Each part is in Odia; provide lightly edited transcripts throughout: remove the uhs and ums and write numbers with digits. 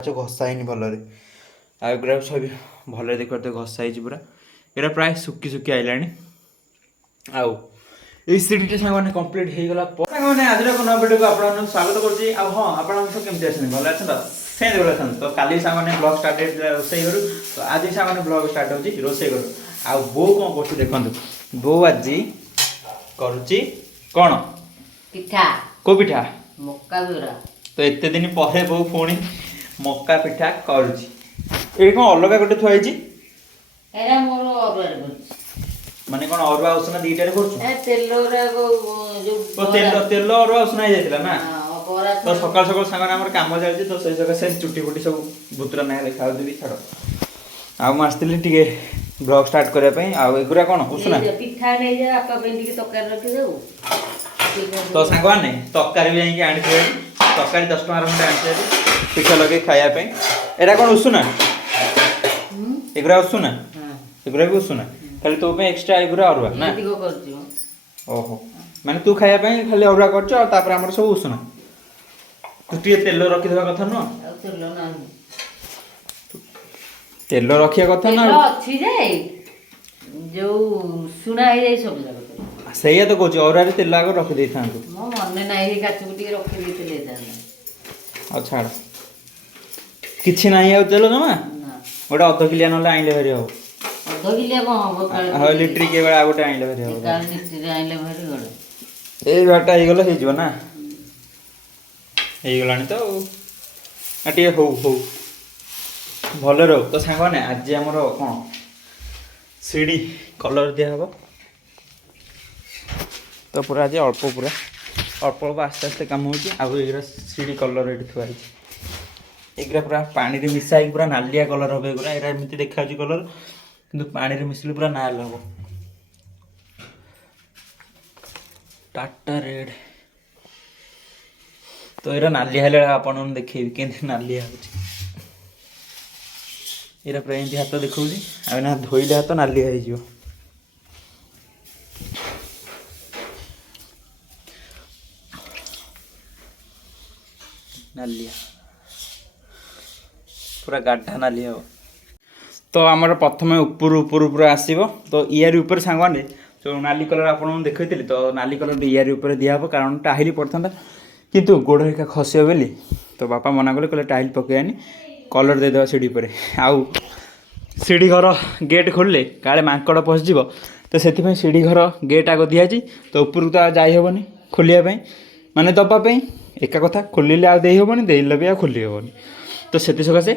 घसा है भलरे आगुरा सब भल देख घसा है पूरा ये प्राय सुखी सुखी आईला आउ सीढ़ी सांग मैंने कम्प्लीट हो गला मैंने आज नया वीडियो को आप स्वागत करुँच हाँ आप केमती अच्छे भल अच्छे से भल अच्छे तो काली सांग मैंने ब्लॉग स्टार्ट रोसे करूँ तो आज सांग मैंने ब्लॉग स्टार्ट होती रोसे करूँ आ बो कौन कर देखो बो आज करुच्ची कौन पिठा को पिठा मक्का बिरा तो एत दिन पर बो पुणी मक्का पिठा करुच्ची ये कौन अलग गोटे थुआई एरा मोर अरुआ माने कौन अरुआ उसना दीटा रे करछु ए तेल रे जो तेल अरुआ उसना ही जाइतिला ना तो सकाल सकाल सांगने हमर काम जाई तो सही जगह से चुटी फुटी सब बुतरा ना लिखा देबी छाड़ आ म आस्तिली टिके ब्लॉग स्टार्ट करे पई आ एगुरा कोन उसना पिठा नै जा आपा पे टिके तकार रखि देउ तो सांगवाने तकारी भी जाई आनी छे तकारी 10 टका रे आनी छे पिठा लगे खाया पे एरा कोन उसना एगुरा उसना हां एगुरा भी उसना खाली तो पे एक्स्ट्रा एगुरा अरुआ ना एतिको करछु ओहो माने तू खाया पे खाली अरुआ करछ और तापर हमर सब उसना तू टिके तेल रखि देबा कथा न तेल ना तेल रखिया कथा ना तेल अछि जे जो सुना हे जाई सब जगह सही तो कहूँ और तेल आग रखी दे था मो मन नाही काचू टिके रखि देते लेता और छाड़ किछि नाही आ तेल जमा ना गोटे अध किलिया नले आइले भरी हो अध किलिया को हो काल हां लिटर के बेला गोटे आइले भरी हो काल लिटर आइले भरी गले ए घाटा हे गलो हे जीव ना हे गलानी तो आटी हो भले रहो तो सांग ने आज हमर कोन सीडी कलर दिया हबो तो पूरा आज अल्प पूरा अल्प अल्प आस्ते आस्ते काम हो सीढ़ी कलर ये थुआई एगुरा पूरा पानी रे मिसाई पूरा नालिया कलर हम एगुरा एरा एमती देखा कलर किंतु पानी रे मिसले पूरा नाल हम टाटा रेड तो एरा नालिया हेले आपन देखिए केंति नालिया होची एरा पूरा एमती हाथ देखौली आ ना धोइले हाथ नालिया हो जिवो नालिया पूरा गाढ़ा नालिया हो तो आमर प्रथम ऊपर ऊपर पूरा आसो तो यार ऊपर सांगे जो नाली कलर आप देखी तो नाली कलर यार ऊपर दिहब कारण टाइल पड़ता किंतु गोड़ हेका खसियो बोली तो बापा मना कले कहले टाइल पकेआनी कलर देदेवा सीढ़ी पर आउ सीढ़ी घर गेट खोलिले काले मांकड़ पशिज तो से सीढ़ी घर गेट आग दिखाई तो ऊपर तो जाइहबनी खोलिया माने दबापी एका कथा खोलिले आ दे हेबनी देले भी आ खोली हेबनी तो से सकाशे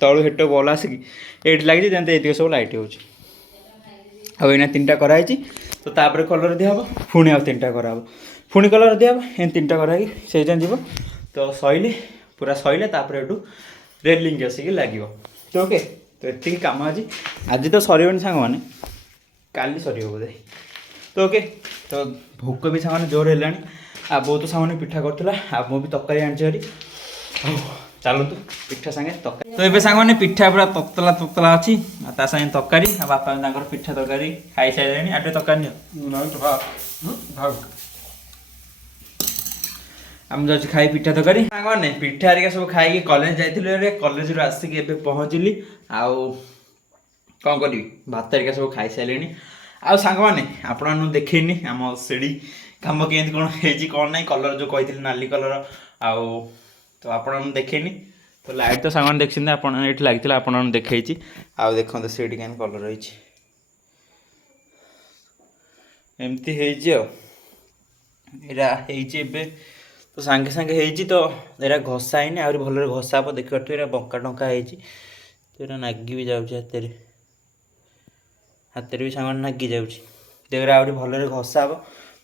तलू हेट बल आसिक ये लगी जमी ये सब लाइट होना 3टा कराई तो तापर कलर दिहब पुणी आ 3टा कराब पुणी कलर दिहब ए 3टा कराई से जीव तो सैले पूरा सैले तापर एटू रेलिंग आसिक लगे तो ओके तो ये कम आज तो सरबनी सांग मैंने काली सर बोधे तो ओके तो भोक भी सांग जोर है आ बहुत तो सामने पिठा करथला आ मो भी तरकारी आनछि हरी चलतु पिठा संगे तरकारी तो एबे सांग माने पिठा पूरा ततला ततला अछि आ ता संगे तरकारी आ बापा तांकर पिठा तरकारी खाई साइलेनी आटे तरकारी नियो ना तो भाग हम जाछि खाई पिठा तरकारी सांग माने पिठा हरिका सब खाई के कॉलेज जाइथिले रे कॉलेज रो आसी के एबे पहुंचली आ कोन करबी भात हरिका सब खाई साइलेनी आ सांग माने आपन देखैनी हम सेडी काम केमती कौन कौन ना कलर जो कही नाली कलर आउ तो आपन देखेनी तो लाइट तो सामान देखते आप लगी आप देखी आउ देखते सीढ़ी क्या कलर रही एमती है तो सांगे सांगे है तो यहाँ घसा है आहरी भल घसा हे देख पारे बंका टंका है तो यहाँ नागी भी जाऊँच हाथ भी सामान नागी जाऊँगी आहरी भल घसा हे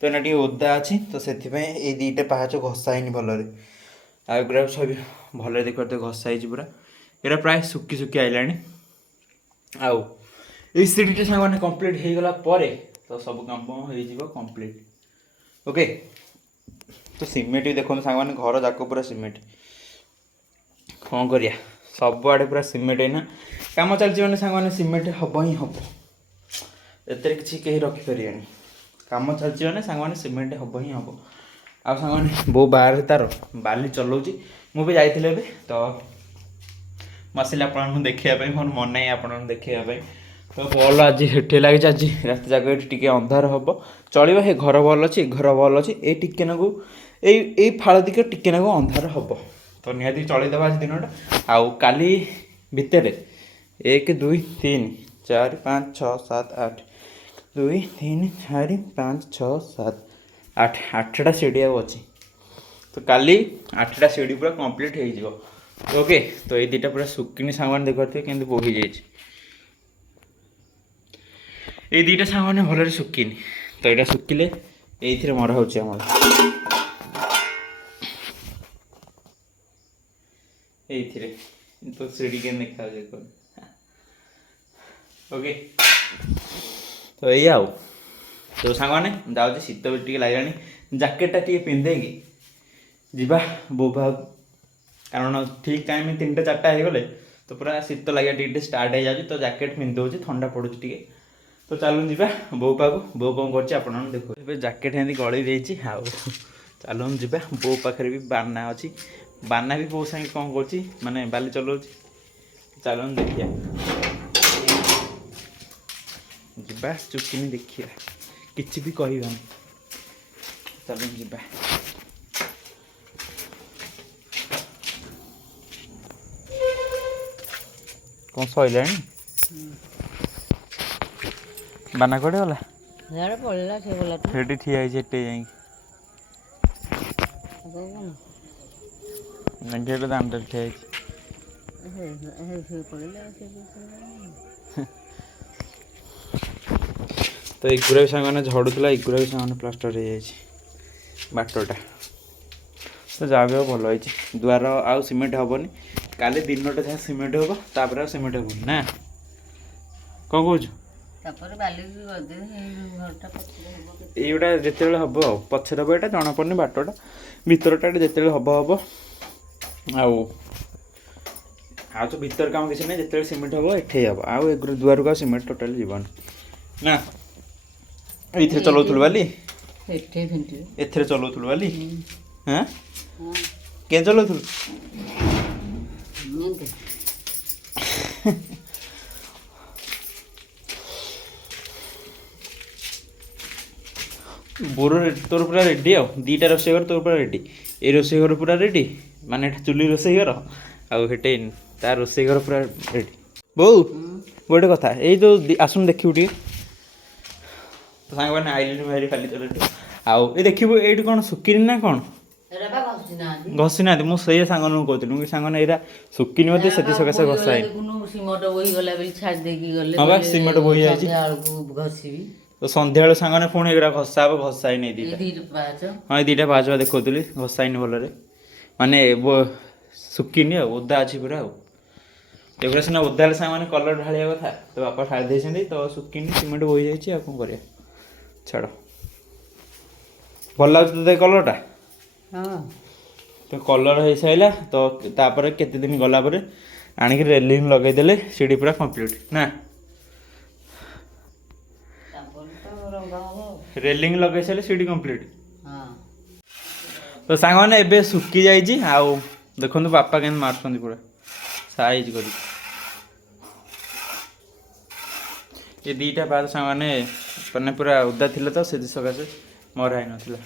तो एना टी ओदा अच्छी तो से ये 2टा पाहाच घसा है भलरे आगुरा सब भल देख घसा है पूरा ये प्राय सुखी सुखी आईला आउ सीढ़ी सांग मैंने कम्प्लीट हो गला तो सब काम हो कम्प्लीट ओके तो सीमेंट भी देखो सांग मैंने घर जाक पूरा सीमेंट कौन करिया सब आड़े पूरा सीमेंट है ना कम चलती मैंने सांग मैंने सीमेंट हम ही हम एते किसी कहीं रखिपारे काम चलती मैंने सांग मैंने सीमेंट हम ही हम आ सांग मैंने बो बाहर तार बाली चलाऊँगी मुझे जाइए तो ମୁଁ ଆସିଲି ଆପଣଙ୍କୁ ଦେଖିବା ପାଇଁ, ମୋର ମନେ ନାହିଁ ଆପଣଙ୍କୁ ଦେଖିବା ପାଇଁ। ତ ବଲ୍ ଆଜି ହେଠି ଲାଗିଛି, ଆଜି ରାତି ଯାକ ଏଠି ଟିକେ ଅନ୍ଧାର ହେବ, ଚଳିବ। ହେ ଘର ବଲ୍ ଅଛି, ଘର ବଲ୍ ଅଛି, ଏଇ ଟିକେ ନାକୁ ଏଇ ଫାଳ ଦିକେ ଟିକେ ନାକୁ ଅନ୍ଧାର ହେବ, ତ ନିହାତି ଚଳେଇଦେବା ଆଜି ଦିନଟା। ଆଉ କାଲି ଭିତରେ 1 2 3 4 5 6 7 8 2 3 4 5 6 7 8 8ଟା ସିଡ଼ି ଆଉ ଅଛି। ତ କାଲି 8ଟା ସିଡ଼ି ପୁରା କମ୍ପ୍ଲିଟ୍ ହେଇଯିବ। ଓକେ, ତ ଏଇ ଦୁଇଟା ପୁରା ଶୁକିନି ସାଙ୍ଗମାନେ ଦେଖିପାରୁଥିବେ କେମିତି ବୋହି ଯାଇଛି। ଏଇ ଦୁଇଟା ସାଙ୍ଗମାନେ ଭଲରେ ଶୁକିନି, ତ ଏଇଟା ଶୁଖିଲେ ଏଇଥିରେ ମରା ହେଉଛି ଆମର, ଏଇଥିରେ। ତ ସିଡ଼ି କେମିତି ଦେଖାଯାଉଛି କଣ? ଓକେ, ତ ଏଇଆ ଆଉ। ତ ସାଙ୍ଗମାନେ ଯାଉଛି, ଶୀତ ବି ଟିକେ ଲାଗିଲାଣି, ଜ୍ୟାକେଟ୍ଟା ଟିକେ ପିନ୍ଧେଇକି ଯିବା ବୋଉ ପାଖକୁ, କାରଣ ଠିକ୍ ଟାଇମ୍ 3ଟା 4ଟା ହେଇଗଲେ ତ ପୁରା ଶୀତ ଲାଗିବା ଟିକେ ଟିକେ ଷ୍ଟାର୍ଟ ହେଇଯାଉଛି। ତ ଜ୍ୟାକେଟ୍ ପିନ୍ଧି ଦେଉଛି, ଥଣ୍ଡା ପଡ଼ୁଛି ଟିକେ। ତ ଚାଲୁନ ଯିବା ବୋଉ ପାଖକୁ, ବୋଉ କ'ଣ କରୁଛି ଆପଣମାନେ ଦେଖୁ। ଏବେ ଜ୍ୟାକେଟ୍ ଏମିତି ଗଳେଇ ଦେଇଛି, ଆଉ ଚାଲୁନ ଯିବା। ବୋଉ ପାଖରେ ବି ବାନା ଅଛି, ବାନା ବି ବୋଉ ସାଙ୍ଗେ କ'ଣ କରୁଛି, ମାନେ ବାଲି ଚଲାଉଛି। ଚାଲୁନ ଦେଖିବା, ଯିବା ଚୁପିନି ଦେଖିବା, କିଛି ବି କହିବାନି। ଚାଲୁନ ଯିବା। କ'ଣ ସଇଲାଣି? ବାନା କୁଆଡ଼େ ଗଲା? ସିଆଡ଼େ ପଳେଇଲା, ସେ ଗଲା ତ। ସେଠି ଠିଆ ହେଇଛି, ଏଟେ ଯାଇକି ଗେଟ୍ ଦାଣ୍ଡରେ ଠିଆ ହେଇଛି। ତ ଏଗୁରା ବି ସାଙ୍ଗମାନେ ଝଡ଼ୁଥିଲା, ଏଗୁରା ବି ସାଙ୍ଗମାନେ ପ୍ଲାଷ୍ଟର ହେଇଯାଇଛି ବାଟଟା। ତ ଯାହା ବି ହଉ ଭଲ ହେଇଛି। ଦୁଆର ଆଉ ସିମେଣ୍ଟ ହେବନି, କାଲି ଦିନଟା ଯାହା ସିମେଣ୍ଟ ହେବ, ତାପରେ ଆଉ ସିମେଣ୍ଟ ହେବନି ନା, କ'ଣ କହୁଛୁ? ତାପରେ ବାଲି ବି କରିଦେବି, ଏଇ ଘରଟା ପଛରେ ହେବ। ଏଇଗୁଟା ଯେତେବେଳେ ହେବ ଆଉ ପଛରେ ହେବ, ଏଇଟା ଜଣାପଡ଼ୁନି ବାଟଟା, ଭିତରଟା ଏଇଟା ଯେତେବେଳେ ହେବ ହେବ। ଆଉ ତ ଭିତର କାମ କିଛି ନାହିଁ, ଯେତେବେଳେ ସିମେଣ୍ଟ ହେବ ଏଠେଇ ହେବ, ଆଉ ଏ ଦୁଆରକୁ ଆଉ ସିମେଣ୍ଟ ଟୋଟାଲି ଯିବନି ନା। ଏଇଥିରେ ଚଲାଉଥିଲୁ ବାଲି, ଏଥିରେ ଚଲାଉଥିଲୁ ବାଲି। ହଁ, କେଁ ଚଲାଉଥିଲୁ? ବୋର ତୋର ପୁରା ରେଡ଼ି, ଆଉ 2ଟା ରୋଷେଇ ଘର ତୋର ପୁରା ରେଡ଼ି। ଏଇ ରୋଷେଇ ଘର ପୁରା ରେଡ଼ି, ମାନେ ଏଠି ଚୁଲି ରୋଷେଇ ଘର, ଆଉ ହେଟେ ତା ରୋଷେଇ ଘର ପୁରା ରେଡ଼ି। ବୋଉ ଗୋଟେ କଥା, ଏଇ ଯେଉଁ ଆସୁନୁ ଦେଖିବୁ ଟିକେ, ତ ସାଙ୍ଗମାନେ ଆଇଲେଣି ଭାରି ଖାଲି ଚଲେଠି। ଆଉ ଏ ଦେଖିବୁ ଏଇଠି କ'ଣ ଶୁଖିନି ନା କ'ଣ? ଘଷି ନାହାନ୍ତି, ମୁଁ ସେଇଆ ସାଙ୍ଗମାନଙ୍କୁ କହୁଥିଲି, ମୁଁ ସାଙ୍ଗମାନେ ଏଇଟା ଶୁଖିନି ମୋତେ, ସେଥି ସକାଶେ ଘଷା ହେଇନି। ସିମଟ ବୋହିଗଲା ବୋଲି ଛାଡ଼ି ଦେଇକି ଗଲେ। ହଁ ବା, ସିମେଣ୍ଟ ବୋହି ଯାଇଛି। ସନ୍ଧ୍ୟାବେଳକୁ ଘଷିବି, ତ ସନ୍ଧ୍ୟାବେଳୁ ସାଙ୍ଗମାନେ ପୁଣି ଏଗୁରା ଘଷା ହେବ, ଘଷା ହେଇନି ଏଇ ଦୁଇଟା। ହଁ, ଏଇ 2ଟା ପାହାଚ ଦେଖାଉଥିଲି, ଘଷା ହେଇନି ଭଲରେ, ମାନେ ଶୁଖିନି ଆଉ, ଓଦା ଅଛି ପୁରା ଆଉ। ଏଗୁଡ଼ା ସିନା ଓଦା ହେଲେ ସାଙ୍ଗମାନେ କଲର୍ ଢାଳିବା କଥା, ତ ବାପା ଢାଳି ଦେଇଛନ୍ତି, ତ ଶୁଖିନି, ସିମେଣ୍ଟ ବୋହି ଯାଇଛି, ଆଉ କ'ଣ କରିବା, ଛାଡ଼। ଭଲ ଲାଗୁଛି ତୋତେ କଲର୍ଟା? ତ କଲର୍ ହେଇସାରିଲା, ତ ତାପରେ କେତେ ଦିନ ଗଲା ପରେ ଆଣିକି ରେଲିଂ ଲଗେଇଦେଲେ ସିଡ଼ି ପୁରା କମ୍ପ୍ଲିଟ୍ ନା। ରେଲିଂ ଲଗେଇ ସାରିଲେ ସିଡ଼ି କମ୍ପ୍ଲିଟ୍। ତ ସାଙ୍ଗମାନେ ଏବେ ଶୁଖି ଯାଇଛି, ଆଉ ଦେଖନ୍ତୁ ବାପା କେମିତି ମାରୁଛନ୍ତି ପୁରା ସାଇଜ୍ କରିକି। ଏ 2ଟା ପାଦ ସାଙ୍ଗମାନେ ମାନେ ପୁରା ଓଦା ଥିଲେ, ତ ସେଥି ସକାଶେ ମରା ହେଇନଥିଲା।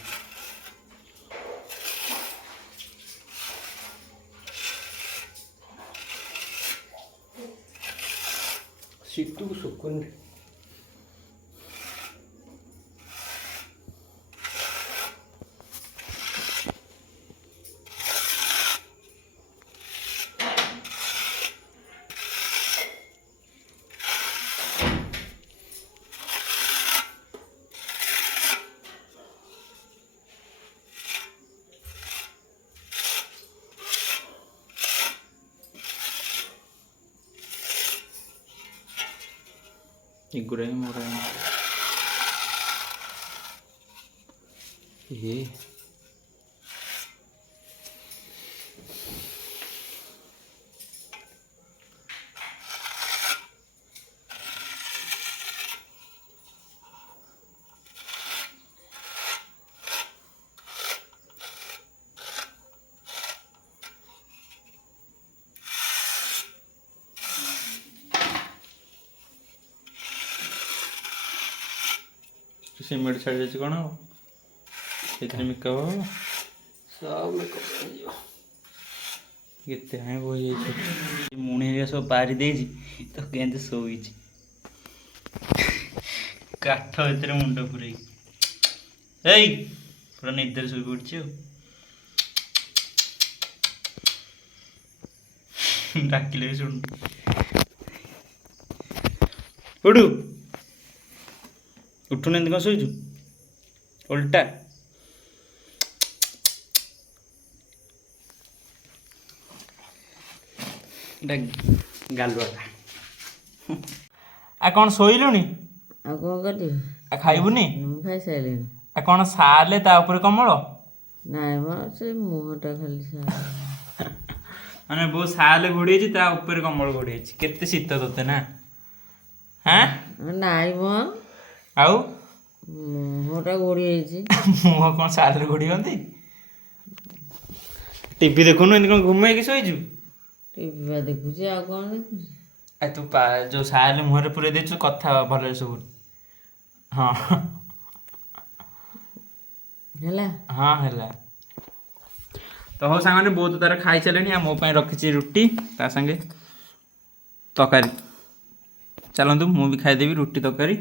ଶୀତକୁ ଶୁଖୁନି। ଏଗୁଡ଼ା ହିଁ ମରା ହେଇନି। ସିମେଣ୍ଟ ଛାଡ଼ି ଯାଇଛି କ'ଣ ହବ ସେଥିରେ ମେକଅପ୍ ହବ ସବୁ ମେକଅପ୍ ହେଇଯିବ। କେତେ ହାଇଁ ବହିଯାଇଛି ମୁଣି ହେରିକା ସବୁ ପାରି ଦେଇଛି ତ କେମିତି ଶୋଇଛି କାଠ ଭିତରେ ମୁଣ୍ଡ ପୁରେଇକି ଏଇ ପୁରା ନିଦରେ ଶୋଇ ପଡ଼ିଛି ଆଉ ଡାକିଲେ ବି ଶୁଣୁନି ଉଠୁ ଉଠୁନି ଏମିତି କ'ଣ ଶୋଇଛୁ ଓଲଟା ଗାଲୁଆଟା ଆଉ କ'ଣ ଶୋଇଲୁଣି ଆଉ କ'ଣ କରିବି? ଆଉ ଖାଇବୁନି ମୁଁ ଖାଇସାରିଲିଣି। ଆଉ କ'ଣ ସାଲେ ତା ଉପରେ କମଳ ନାଇଁ ମ ସେ ମୁହଁଟା ଖାଲି ମାନେ ବହୁତ ସାଲେ ଘୋଡ଼େଇଛି ତା ଉପରେ କମଳ ଘୋଡ଼େଇଛି କେତେ ଶୀତ ତତେ ନା ହାଁ ନାଇଁ ମ ଆଉ ମୁହଁଟା ଘୋଡ଼ି ହେଇଛି। ମୁହଁ କ'ଣ ସାଲେ ଘୋଡ଼ିଅନ୍ତି ଟିଭି ଦେଖୁନୁ ଏମିତି କ'ଣ ଘୁମେଇକି ଶୋଇଛୁ ଟିଭି ବା ଦେଖୁଛି ଆଉ କ'ଣ ଦେଖୁଛି। ଆଉ ତୁ ଯୋଉ ସାଲେ ମୁହଁରେ ପୁରେଇ ଦେଇଛୁ କଥା ଭଲରେ ସବୁ ହଁ ହେଲା ହଁ ହେଲା ତ ହଉ ସାଙ୍ଗମାନେ ବହୁତ ତାର ଖାଇସାରିଲେଣି ଆଉ ମୋ ପାଇଁ ରଖିଛି ରୁଟି ତା ସାଙ୍ଗେ ତରକାରୀ ଚାଲନ୍ତୁ ମୁଁ ବି ଖାଇଦେବି ରୁଟି ତରକାରୀ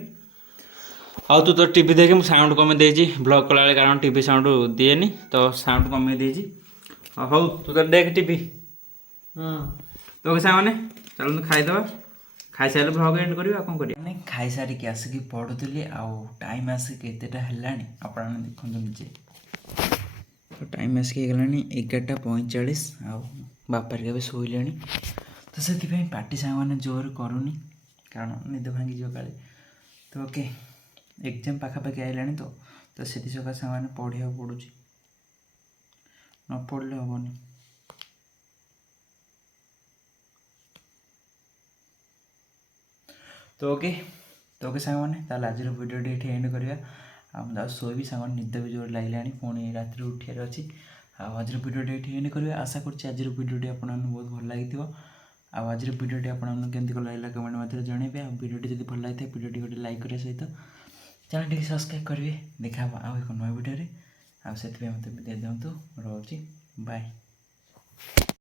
ଆଉ ତୁ ତ ଟିଭି ଦେଖି ମୁଁ ସାଉଣ୍ଡ କମେଇ ଦେଇଛି ବ୍ଲଗ୍ କଲାବେଳେ କାରଣ ଟିଭି ସାଉଣ୍ଡ ଦିଏନି ତ ସାଉଣ୍ଡ କମେଇ ଦେଇଛି ହଉ ତୁ ତ ଦେଖ ଟିଭି ହଁ ତ ସାଙ୍ଗମାନେ ଚାଲନ୍ତୁ ଖାଇଦେବା ଖାଇସାରିଲେ ଭ୍ଲଗ୍ ଏଣ୍ଡ କରିବା ଆଉ କ'ଣ କରିବା ମାନେ ଖାଇସାରିକି ଆସିକି ପଢ଼ୁଥିଲି ଆଉ ଟାଇମ୍ ଆସିକି କେତେଟା ହେଲାଣି ଆପଣମାନେ ଦେଖନ୍ତୁ ନିଜେ ତ ଟାଇମ୍ ଆସିକି ହେଇଗଲାଣି 11:45 ଆଉ ବାପାରିକା ବି ଶୋଇଲେଣି ତ ସେଥିପାଇଁ ପାଟି ସାଙ୍ଗମାନେ ଜୋର କରୁନି କାରଣ ନିଦ ଭାଙ୍ଗିଯିବ କାଳେ ତ ଓକେ ଏକ୍ଜାମ୍ ପାଖାପାଖି ଆଇଲାଣି ତ ସେଥିସକାଶେ ସାଙ୍ଗମାନେ ପଢ଼ିବାକୁ ପଡ଼ୁଛି ନ ପଢ଼ିଲେ ହେବନି ତ ଓକେ ସାଙ୍ଗମାନେ ତାହେଲେ ଆଜିର ଭିଡ଼ିଓଟି ଏଠି ଏଣ୍ଡ କରିବା ଆଉ ମୁଁ ଶୋଇବି ସାଙ୍ଗମାନେ ନିଦ ବି ଜୋର ଲାଗିଲାଣି ପୁଣି ରାତିରେ ଉଠିବାର ଅଛି ଆଉ ଆଜିର ଭିଡ଼ିଓଟି ଏଠି ଏଣ୍ଡ କରିବା ଆଶା କରୁଛି ଆଜିର ଭିଡ଼ିଓଟି ଆପଣମାନଙ୍କୁ ବହୁତ ଭଲ ଲାଗିଥିବ ଆଉ ଆଜିର ଭିଡ଼ିଓଟି ଆପଣମାନଙ୍କୁ କେମିତି ଭଲ ଲାଗିଲା କମେଣ୍ଟ ମାଧ୍ୟମରେ ଜଣାଇବେ ଆଉ ଭିଡ଼ିଓଟି ଯଦି ଭଲ ଲାଗିଥାଏ ଭିଡ଼ିଓଟି ଗୋଟେ ଲାଇକ୍ କରିବା ସହିତ ଚ୍ୟାନେଲଟିକୁ ସବସ୍କ୍ରାଇବ୍ କରିବେ ଦେଖା ହେବ ଆଉ ଏକ ନୂଆ ଭିଡ଼ିଓରେ ଆଉ ସେଥିପାଇଁ ମୋତେ ଦେଇ ଦିଅନ୍ତୁ ରହୁଛି ବାଏ।